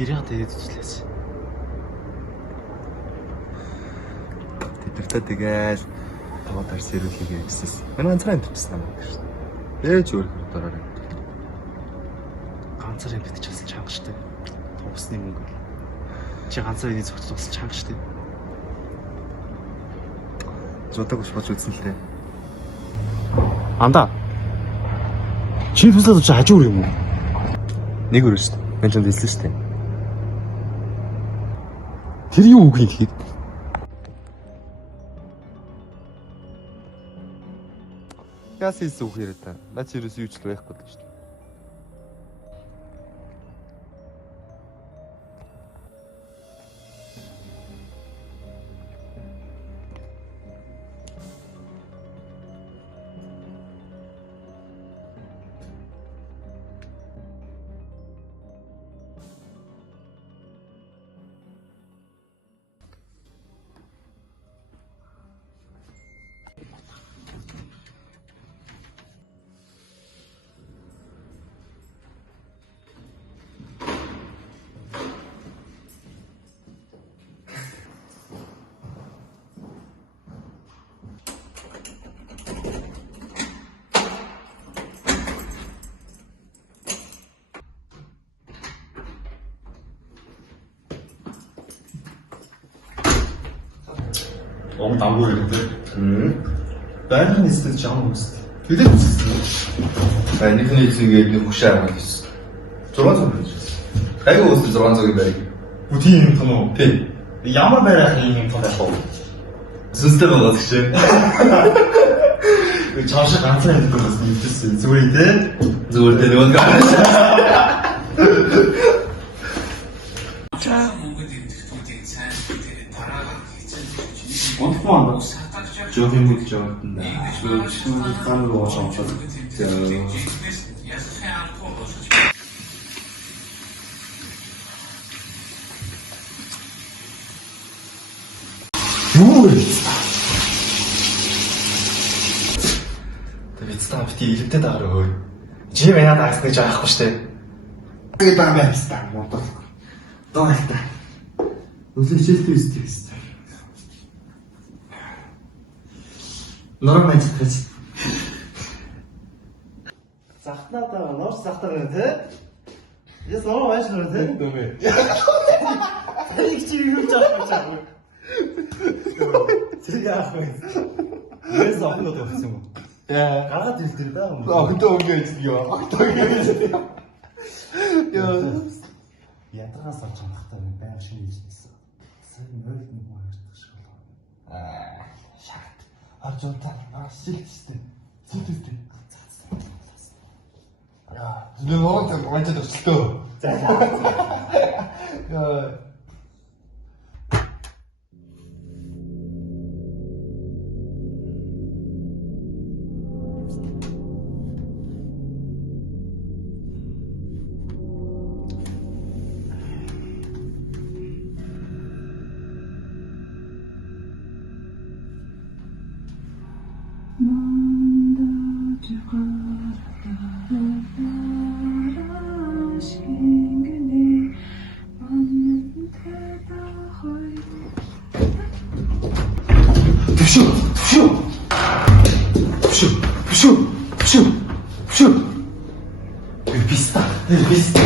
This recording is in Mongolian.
Гэрээ тэгээд үзлээс. Тэдэртээ тэгээл таваа тарс ирүүлэхийг гэсэн. Манай ганцхан амтчихсан юм байна шүү дээ. Ээж өөр дөрөөр. Ганцаар юм битчихсэн чанга штэ. Туусны мөнгө. Чи ганцаар энийг зогцсон чанга штэ. Зотог ус бож үзсэн л дээ. Анда. Чи туслаад чи хажуур юм уу? Нэг өрөө шүү дээ. Мен ч хэлсэн шүү дээ. Тэр юу үг юм гээд. Яс хийсэн үг яриа та. Наа чи юус юу ч л байхгүй л шүү дээ. Ом давгүй гэдэг. Байрны нэстэй жам үст. Тэдэг үссэн. Байрны эзэгээд нэг хөшөө авах гэсэн. 600 гэж. Айгуу үстэй 600-ыг байр. Бүтийн юм тань уу? Тий. Ямар байрах юм тань байх вэ? Сүнстэй байгаа гэж. Чааш ганцхан юм бас нэгтэйсэн. Зүгээр дээ. Зүгээр дээ нөгөө гаш. Онцгой андаа. Жоох юм уу жоохтон. Шүүж тань руу очоод. Юу вэ? Тэгээд став бити илэмтэй даагаар өөр. Чи яа даагсныг жаахгүй штэ. Тэгээд баа байстаа мотор. Доолта. Үлэжэлтэй үстэй. Нормально гэж. Захтаатаа нууц захтаа гэнэ тэ? Яс ноо байж нөө тэ? Дэмэ. Тэрийг чи юу жаах чаа. Тэр яах вэ? Яс ахнууд өгсөн юм. Яа, гаргаад ирдэр даа. Охинтой өнгөж яа. Яа. Ятгаас авч хамахтай байг шинэ хийсэн. Сайн мөрөд нэг маяг шүү. Шат. Аржуултаа сэлтстэй. Сэлтстэй. Яа, нэг хоотой гонцод өчлөө. За. Яа. Писта.